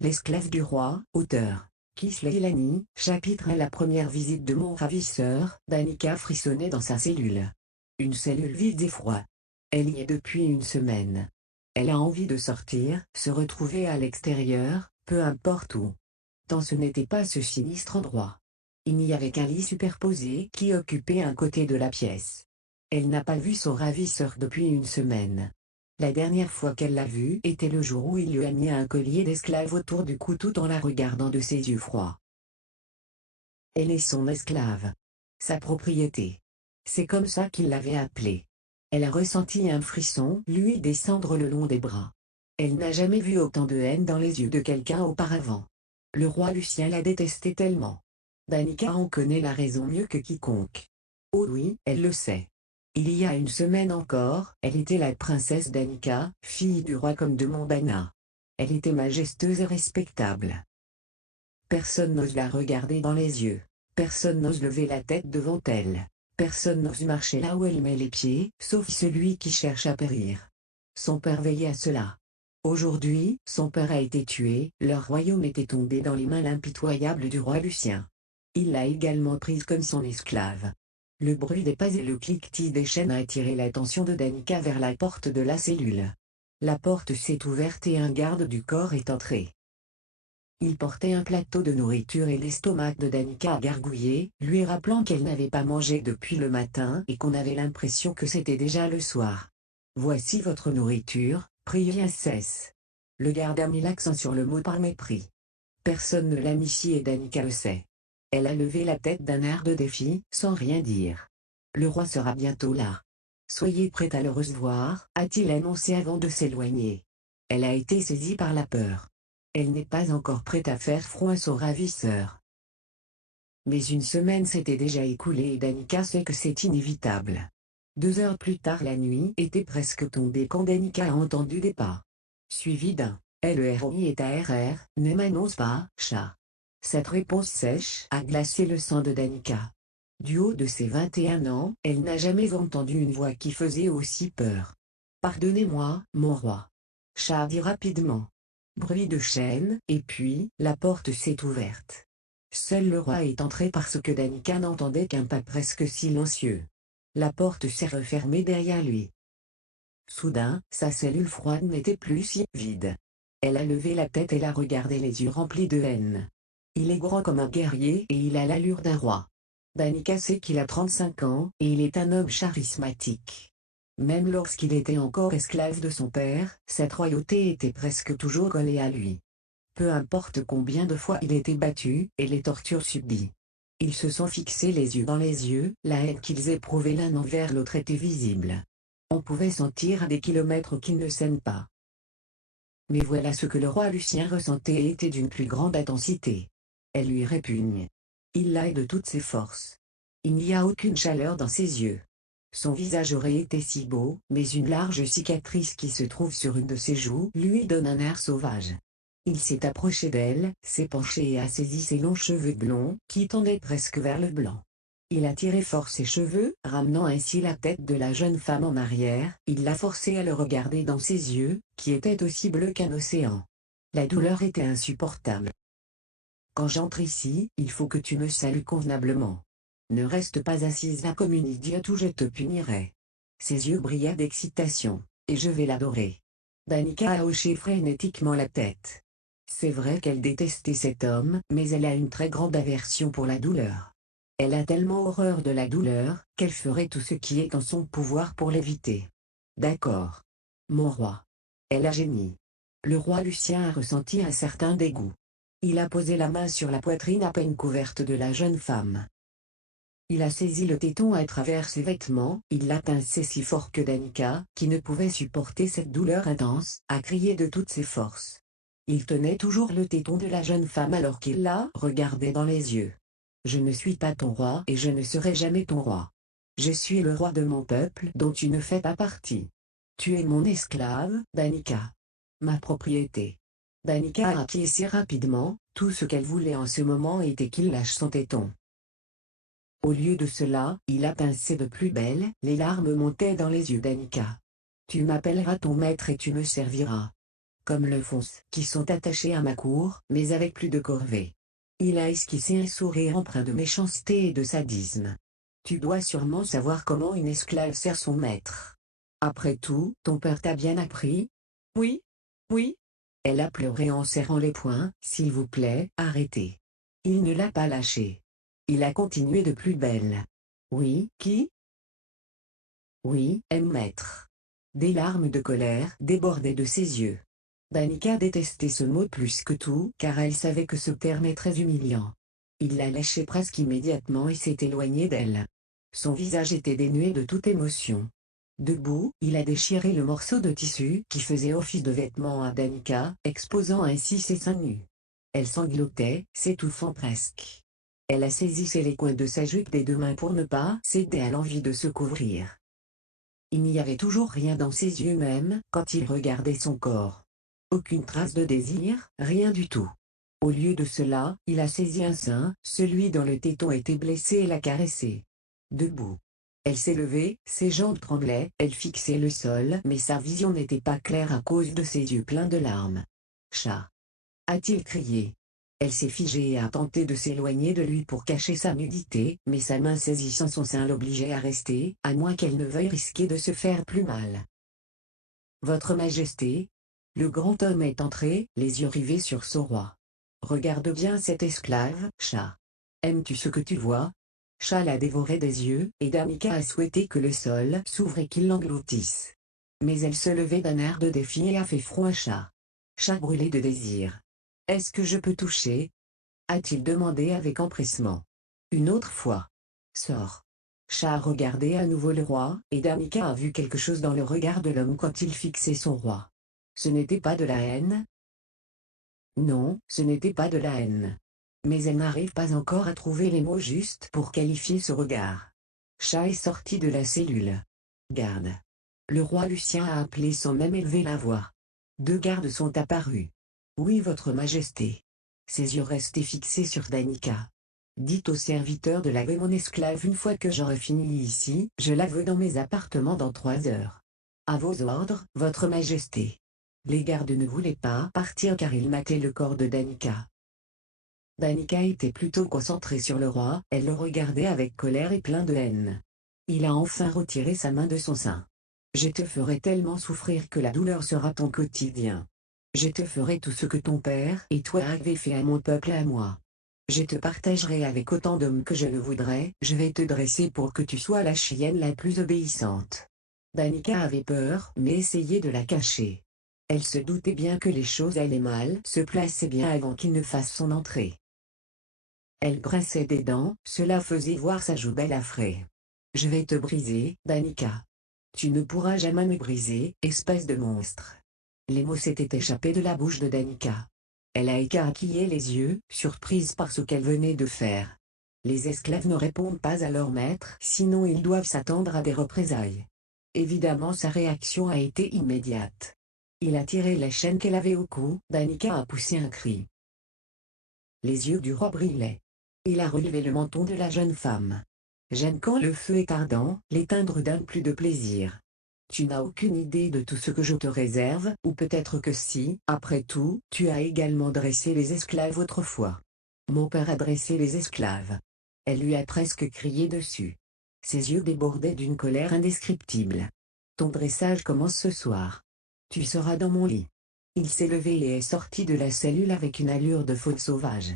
L'esclave du roi, auteur. Kisleylani, chapitre 1. La première visite de mon ravisseur. Danica frissonnait dans sa cellule. Une cellule vide et froide. Elle y est depuis une semaine. Elle a envie de sortir, se retrouver à l'extérieur, peu importe où. Tant ce n'était pas ce sinistre endroit. Il n'y avait qu'un lit superposé qui occupait un côté de la pièce. Elle n'a pas vu son ravisseur depuis une semaine. La dernière fois qu'elle l'a vu était le jour où il lui a mis un collier d'esclave autour du cou tout en la regardant de ses yeux froids. Elle est son esclave. Sa propriété. C'est comme ça qu'il l'avait appelée. Elle a ressenti un frisson lui descendre le long des bras. Elle n'a jamais vu autant de haine dans les yeux de quelqu'un auparavant. Le roi Lucien la détestait tellement. Danica en connaît la raison mieux que quiconque. Oh oui, elle le sait. Il y a une semaine encore, elle était la princesse Danica, fille du roi comme de Montbana. Elle était majestueuse et respectable. Personne n'ose la regarder dans les yeux. Personne n'ose lever la tête devant elle. Personne n'ose marcher là où elle met les pieds, sauf celui qui cherche à périr. Son père veillait à cela. Aujourd'hui, son père a été tué, leur royaume était tombé dans les mains impitoyables du roi Lucien. Il l'a également prise comme son esclave. Le bruit des pas et le cliquetis des chaînes a attiré l'attention de Danica vers la porte de la cellule. La porte s'est ouverte et un garde du corps est entré. Il portait un plateau de nourriture et l'estomac de Danica a gargouillé, lui rappelant qu'elle n'avait pas mangé depuis le matin et qu'on avait l'impression que c'était déjà le soir. Voici votre nourriture, princesse. Le garde a mis l'accent sur le mot par mépris. Personne ne l'a mis si et Danica le sait. Elle a levé la tête d'un air de défi, sans rien dire. Le roi sera bientôt là. Soyez prête à le recevoir, a-t-il annoncé avant de s'éloigner. Elle a été saisie par la peur. Elle n'est pas encore prête à faire front à son ravisseur. Mais une semaine s'était déjà écoulée et Danica sait que c'est inévitable. 2 heures plus tard la nuit était presque tombée quand Danica a entendu des pas. Suivi d'un « LEROI est ARR, ne m'annonce pas, chat ». Cette réponse sèche a glacé le sang de Danica. Du haut de ses 21 ans, elle n'a jamais entendu une voix qui faisait aussi peur. « Pardonnez-moi, mon roi. » Chat dit rapidement. Bruit de chaîne, et puis, la porte s'est ouverte. Seul le roi est entré parce que Danica n'entendait qu'un pas presque silencieux. La porte s'est refermée derrière lui. Soudain, sa cellule froide n'était plus si vide. Elle a levé la tête et l'a regardé les yeux remplis de haine. Il est grand comme un guerrier et il a l'allure d'un roi. Danica sait qu'il a 35 ans, et il est un homme charismatique. Même lorsqu'il était encore esclave de son père, cette royauté était presque toujours collée à lui. Peu importe combien de fois il était battu, et les tortures subies. Ils se sont fixés les yeux dans les yeux, la haine qu'ils éprouvaient l'un envers l'autre était visible. On pouvait sentir à des kilomètres qu'ils ne s'aiment pas. Mais voilà ce que le roi Lucien ressentait et était d'une plus grande intensité. Elle lui répugne. Il la hait de toutes ses forces. Il n'y a aucune chaleur dans ses yeux. Son visage aurait été si beau, mais une large cicatrice qui se trouve sur une de ses joues lui donne un air sauvage. Il s'est approché d'elle, s'est penché et a saisi ses longs cheveux blonds, qui tendaient presque vers le blanc. Il a tiré fort ses cheveux, ramenant ainsi la tête de la jeune femme en arrière, il l'a forcée à le regarder dans ses yeux, qui étaient aussi bleus qu'un océan. La douleur était insupportable. Quand j'entre ici, il faut que tu me salues convenablement. Ne reste pas assise là comme une idiote ou je te punirai. Ses yeux brillaient d'excitation, et je vais l'adorer. Danica a hoché frénétiquement la tête. C'est vrai qu'elle détestait cet homme, mais elle a une très grande aversion pour la douleur. Elle a tellement horreur de la douleur, qu'elle ferait tout ce qui est en son pouvoir pour l'éviter. D'accord. Mon roi. Elle a gémi. Le roi Lucien a ressenti un certain dégoût. Il a posé la main sur la poitrine à peine couverte de la jeune femme. Il a saisi le téton à travers ses vêtements, il l'a pincé si fort que Danica, qui ne pouvait supporter cette douleur intense, a crié de toutes ses forces. Il tenait toujours le téton de la jeune femme alors qu'il la regardait dans les yeux. Je ne suis pas ton roi et je ne serai jamais ton roi. Je suis le roi de mon peuple dont tu ne fais pas partie. Tu es mon esclave, Danica. Ma propriété. Danica a acquiescé rapidement, tout ce qu'elle voulait en ce moment était qu'il lâche son téton. Au lieu de cela, il a pincé de plus belle, les larmes montaient dans les yeux d'Danica. Tu m'appelleras ton maître et tu me serviras. comme le font ceux qui sont attachés à ma cour, mais avec plus de corvée. Il a esquissé un sourire empreint de méchanceté et de sadisme. Tu dois sûrement savoir comment une esclave sert son maître. Après tout, ton père t'a bien appris? Oui, oui. Elle a pleuré en serrant les poings. S'il vous plaît, arrêtez. Il ne l'a pas lâché. Il a continué de plus belle. Oui, qui? Oui, maître. Des larmes de colère débordaient de ses yeux. Danica détestait ce mot plus que tout, car elle savait que ce terme est très humiliant. Il l'a lâché presque immédiatement et s'est éloigné d'elle. Son visage était dénué de toute émotion. Debout, il a déchiré le morceau de tissu qui faisait office de vêtement à Danica, exposant ainsi ses seins nus. Elle sanglotait, s'étouffant presque. Elle a saisi les coins de sa jupe des deux mains pour ne pas céder à l'envie de se couvrir. Il n'y avait toujours rien dans ses yeux même, quand il regardait son corps. Aucune trace de désir, rien du tout. Au lieu de cela, il a saisi un sein, celui dont le téton était blessé et l'a caressé. Debout. Elle s'est levée, ses jambes tremblaient, elle fixait le sol, mais sa vision n'était pas claire à cause de ses yeux pleins de larmes. Chat! A-t-il crié. Elle s'est figée et a tenté de s'éloigner de lui pour cacher sa nudité, mais sa main saisissant son sein l'obligeait à rester, à moins qu'elle ne veuille risquer de se faire plus mal. Votre Majesté? Le grand homme est entré, les yeux rivés sur son roi. Regarde bien cette esclave, chat. Aimes-tu ce que tu vois? Chat l'a dévoré des yeux, et Danica a souhaité que le sol s'ouvre et qu'il l'engloutisse. Mais elle se levait d'un air de défi et a fait front à Chat. Chat brûlé de désir. Est-ce que je peux toucher? A-t-il demandé avec empressement. Une autre fois. Sors. Chat a regardé à nouveau le roi, et Danica a vu quelque chose dans le regard de l'homme quand il fixait son roi. Ce n'était pas de la haine? Non, ce n'était pas de la haine. Mais elle n'arrive pas encore à trouver les mots justes pour qualifier ce regard. Chat est sorti de la cellule. Garde. Le roi Lucien a appelé sans même élever la voix. Deux gardes sont apparus. Oui, votre Majesté. Ses yeux restaient fixés sur Danica. Dites au serviteur de laver mon esclave une fois que j'aurai fini ici, je la veux dans mes appartements dans 3 heures. À vos ordres, votre Majesté. Les gardes ne voulaient pas partir car ils mataient le corps de Danica. Danica était plutôt concentrée sur le roi, elle le regardait avec colère et plein de haine. Il a enfin retiré sa main de son sein. Je te ferai tellement souffrir que la douleur sera ton quotidien. Je te ferai tout ce que ton père et toi avez fait à mon peuple et à moi. Je te partagerai avec autant d'hommes que je le voudrais, je vais te dresser pour que tu sois la chienne la plus obéissante. Danica avait peur, mais essayait de la cacher. Elle se doutait bien que les choses allaient mal, se plaçait bien avant qu'il ne fasse son entrée. Elle grinçait des dents, cela faisait voir sa joue belle affrée. Je vais te briser, Danica. Tu ne pourras jamais me briser, espèce de monstre. Les mots s'étaient échappés de la bouche de Danica. Elle a écarquillé les yeux, surprise par ce qu'elle venait de faire. Les esclaves ne répondent pas à leur maître, sinon ils doivent s'attendre à des représailles. Évidemment sa réaction a été immédiate. Il a tiré la chaîne qu'elle avait au cou, Danica a poussé un cri. Les yeux du roi brillaient. Il a relevé le menton de la jeune femme. J'aime quand le feu est ardent, l'éteindre donne plus de plaisir. Tu n'as aucune idée de tout ce que je te réserve, ou peut-être que si, après tout, tu as également dressé les esclaves autrefois. Mon père a dressé les esclaves. Elle lui a presque crié dessus. Ses yeux débordaient d'une colère indescriptible. Ton dressage commence ce soir. Tu seras dans mon lit. Il s'est levé et est sorti de la cellule avec une allure de fauve sauvage.